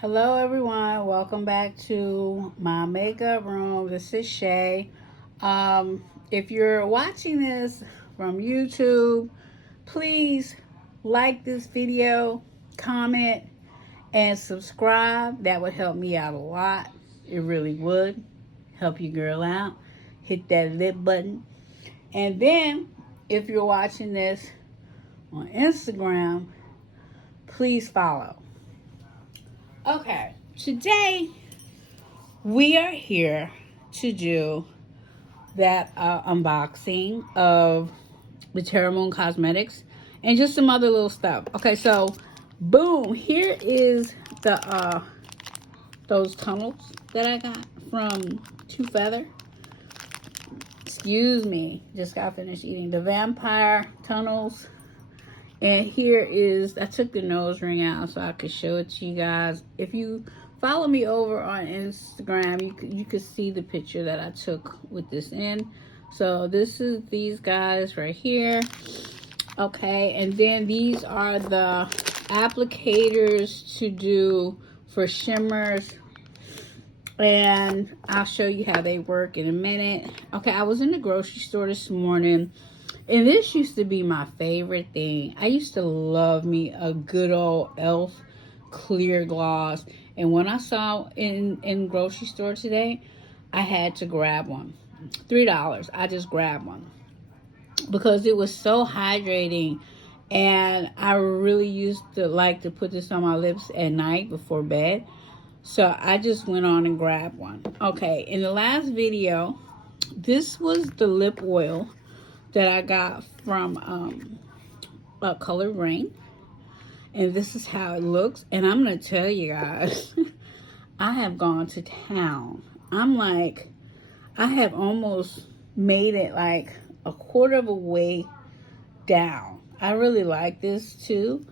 Hello everyone, welcome back to my makeup room. This is Shay. If you're watching this from YouTube, please like this video, comment, and subscribe. That would help me out a lot. It really would help your girl out. Hit that lip button. And then if you're watching this on Instagram, please follow. Okay, today we are here to do that unboxing of the Terra Moon Cosmetics and just some other little stuff. Okay, so boom, here is the those tunnels that I got from Two Feather. Excuse me, just got finished eating the vampire tunnels. And here is, I took the nose ring out so I could show it to you guys. If you follow me over on Instagram, you could see the picture that I took with this in. So this is these guys right here. Okay, and then these are the applicators to do for shimmers. And I'll show you how they work in a minute. Okay, I was in the grocery store this morning. And this used to be my favorite thing. I used to love me a good old e.l.f. clear gloss. And when I saw in grocery store today, I had to grab one. $3. I just grabbed one. Because it was so hydrating. And I really used to like to put this on my lips at night before bed. So I just went on and grabbed one. Okay, in the last video, this was the lip oil that I got from Color Rain, and this is how it looks. And I'm gonna tell you guys, I have gone to town. I'm like, I have almost made it like a quarter of a way down. I really like this too,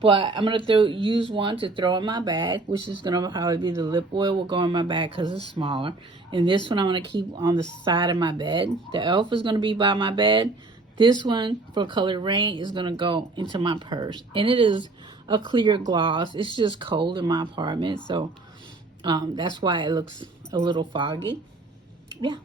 but I'm gonna use one to throw in my bag, which is gonna probably be the lip oil will go in my bag because it's smaller. And this one I'm gonna keep on the side of my bed. The e.l.f. is gonna be by my bed. This one for Color Rain is gonna go into my purse. And it is a clear gloss. It's just cold in my apartment, so that's why it looks a little foggy. Yeah.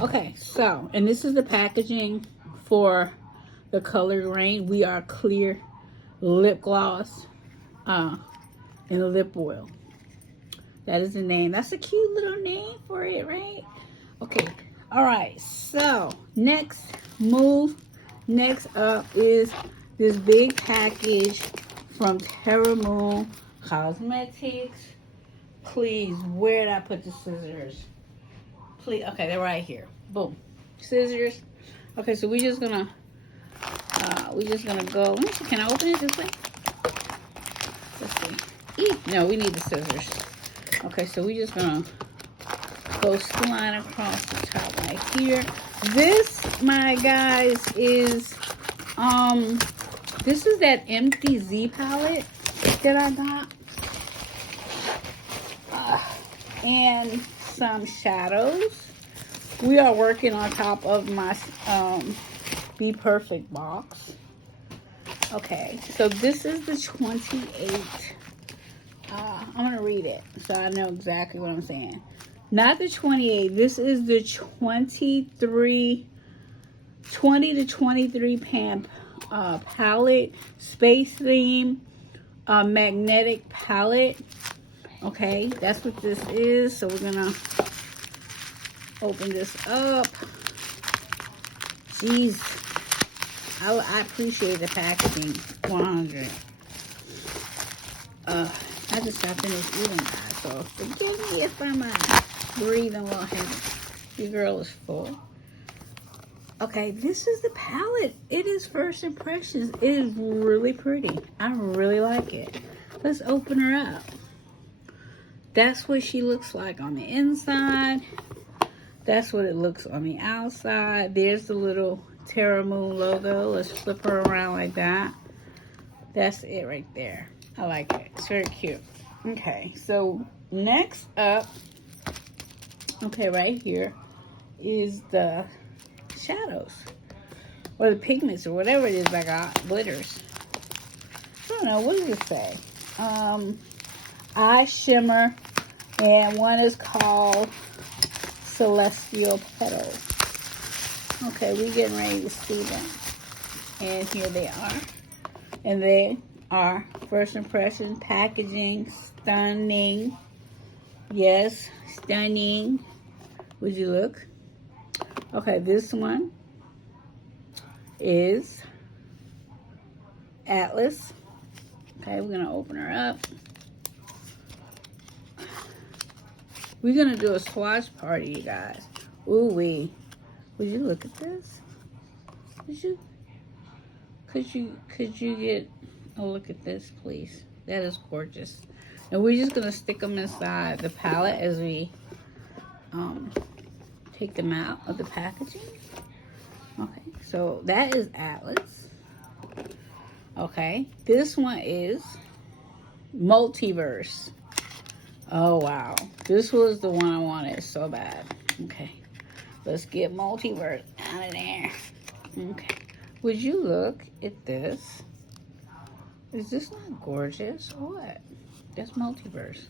Okay, so, and this is the packaging for the Color Rain. We Are Clear lip gloss and lip oil. That is the name. That's a cute little name for it, right? Okay. All right. So next up is this big package from Terra Moon Cosmetics. Please, where did I put the scissors? Please. Okay, they're right here. Boom. Scissors. Okay, so we're just gonna go. Let me see. Can I open it this way? Let's see. No, we need the scissors. Okay, so we're just gonna go line across the top right here. This, my guys, is this is that Empty Z palette that I got, and some shadows. We are working on top of my Be Perfect box. Okay, so this is the 28. I'm going to read it so I know exactly what I'm saying. Not the 28. This is the 20 to 23 pan palette. Space theme magnetic palette. Okay, that's what this is. So we're going to open this up. Jeez. I appreciate the packaging. 100. I just got finished eating that, so forgive me if I'm breathing a little heavy. Your girl is full. Okay, this is the palette. It is First Impressions. It is really pretty. I really like it. Let's open her up. That's what she looks like on the inside. That's what it looks on the outside. There's the little Terra Moon logo. Let's flip her around like that. That's it right there. I like it. It's very cute. Okay, so next up, okay, right here is the shadows or the pigments or whatever it is I got. Glitters. I don't know. What does it say? Eye Shimmer, and one is called Celestial Petals. Okay, we're getting ready to see them. And here they are. And they are first impression packaging. Stunning. Yes, stunning. Would you look? Okay, this one is Atlas. Okay, we're going to open her up. We're going to do a swatch party, you guys. Ooh-wee. Would you look at this? Would you? Could you get a look at this, please? That is gorgeous. And we're just going to stick them inside the palette as we take them out of the packaging. Okay, so that is Atlas. Okay, this one is Multiverse. Oh, wow. This was the one I wanted so bad. Okay, let's get Multiverse out of there. Okay, would you look at this? Is this not gorgeous or what? That's Multiverse.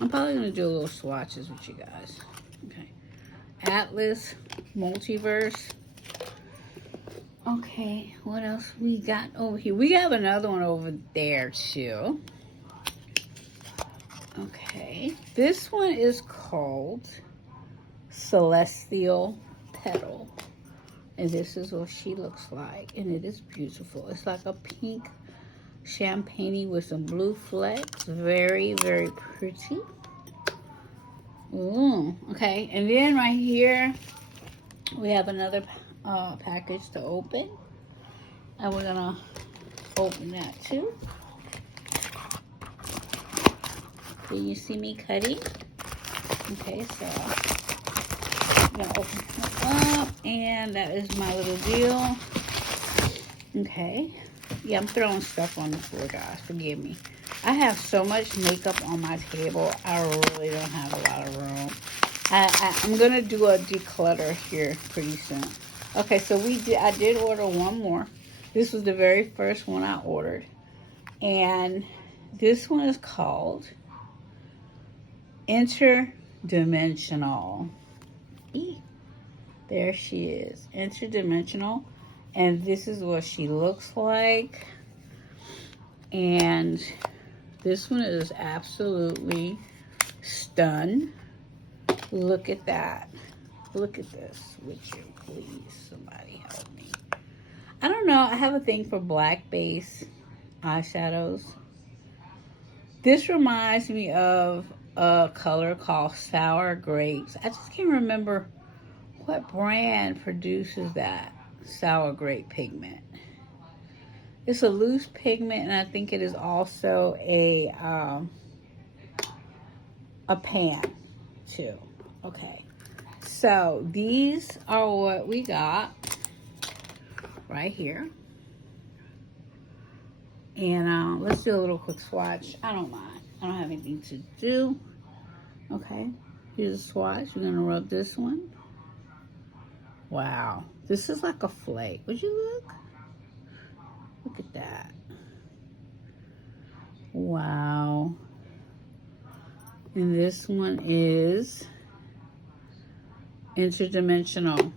I'm probably going to do a little swatches with you guys. Okay, Atlas, Multiverse. Okay, what else we got over here? We have another one over there too. Okay, this one is called Celestial Petal. And this is what she looks like. And it is beautiful. It's like a pink champagne with some blue flecks. Very, very pretty. Ooh, okay, and then right here, we have another package to open. And we're going to open that too. Can you see me cutting? Okay, so I'm going to open it up. And that is my little deal. Okay. Yeah, I'm throwing stuff on the floor, guys. Forgive me. I have so much makeup on my table. I really don't have a lot of room. I'm going to do a declutter here pretty soon. Okay, so I did order one more. This was the very first one I ordered. And this one is called Interdimensional. There she is. Interdimensional. And this is what she looks like. And this one is absolutely stunned. Look at that. Look at this. Would you please? Somebody help me. I don't know. I have a thing for black base eyeshadows. This reminds me of a color called Sour Grapes. I just can't remember what brand produces that sour grape pigment. It's a loose pigment, and I think it is also a pan too. Okay, so these are what we got right here. And let's do a little quick swatch. I don't mind. I don't have anything to do. Okay, here's a swatch. We're gonna rub this one. Wow, this is like a flake. Would you look? Look at that. Wow. And this one is Interdimensional.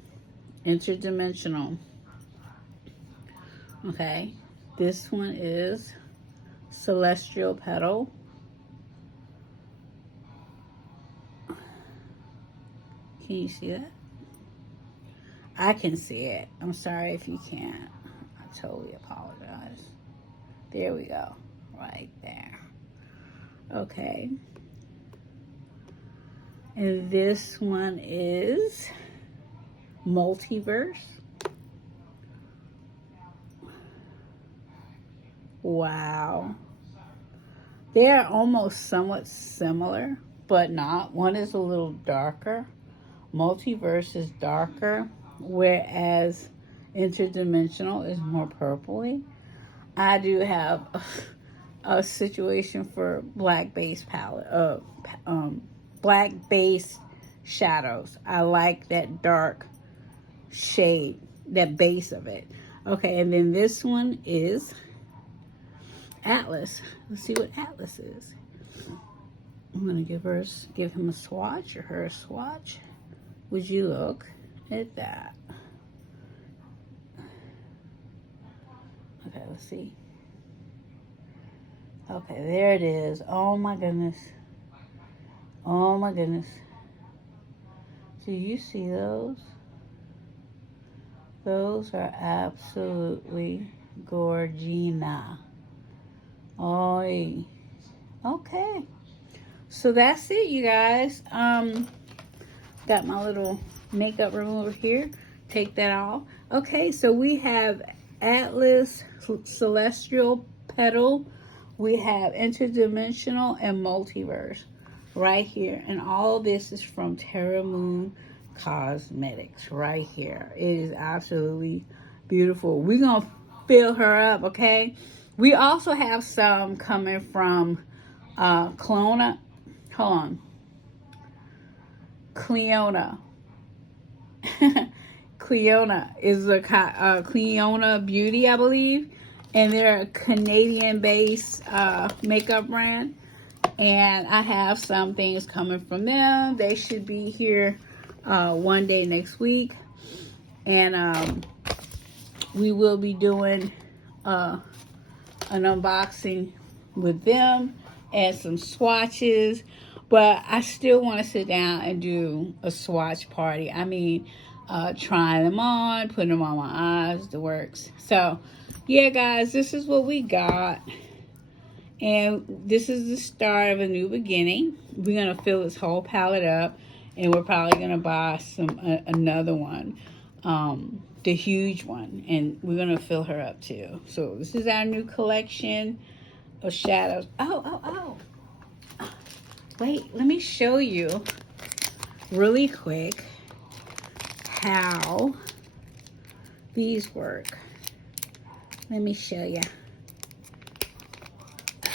Interdimensional. Okay. This one is Celestial Petal. Can you see that? I can see it. I'm sorry if you can't. I totally apologize. There we go. Right there. Okay. And this one is Multiverse. Wow. They're almost somewhat similar, but not. One is a little darker. Multiverse is darker, whereas Interdimensional is more purpley. I do have a situation for black base palette, black base shadows. I like that dark shade, that base of it. Okay, and then this one is Atlas. Let's see what Atlas is. I'm gonna give him a swatch, or her a swatch. Would you look at that? Okay, let's see. Okay, there it is. Oh my goodness. Oh my goodness. Do you see those? Those are absolutely gorgina. Oh, okay. So that's it, you guys. Got my little makeup remover here. Take that off. Okay, so we have Atlas Celestial Petal. We have Interdimensional and Multiverse right here. And all of this is from Terra Moon Cosmetics right here. It is absolutely beautiful. We're going to fill her up, okay? We also have some coming from Cleona. Hold on. Cleona. Cleona is a Cleona Beauty, I believe. And they're a Canadian-based makeup brand. And I have some things coming from them. They should be here one day next week. And we will be doing an unboxing with them and some swatches. But I still want to sit down and do a swatch party. I mean, trying them on, putting them on my eyes, the works. So, yeah, guys, this is what we got. And this is the start of a new beginning. We're going to fill this whole palette up. And we're probably going to buy another one. The huge one. And we're going to fill her up too. So this is our new collection of shadows. Oh. Wait, let me show you really quick how these work. Let me show you. I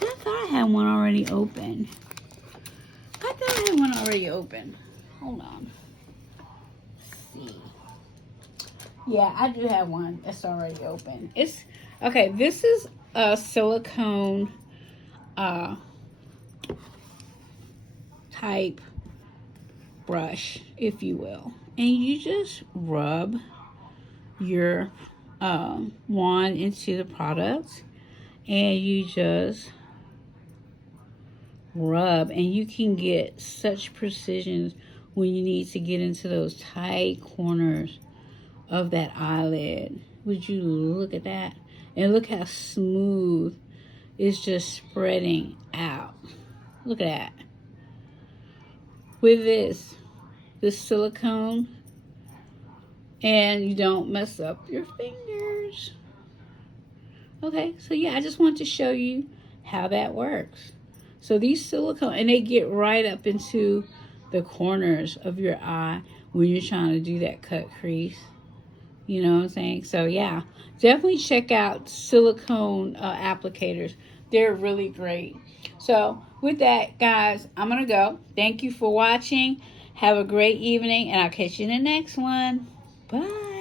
thought I had one already open. Hold on. Let's see. Yeah, I do have one that's already open. It's okay. This is a silicone type brush, if you will, and you just rub your wand into the product, and you just rub, and you can get such precision when you need to get into those tight corners of that eyelid. Would you look at that? And look how smooth it's just spreading out. Look at that. With this silicone, and you don't mess up your fingers. Okay, so yeah, I just want to show you how that works. So these silicone, and they get right up into the corners of your eye when you're trying to do that cut crease. You know what I'm saying? So yeah, definitely check out silicone applicators. They're really great. So with that, guys, I'm going to go. Thank you for watching. Have a great evening, and I'll catch you in the next one. Bye.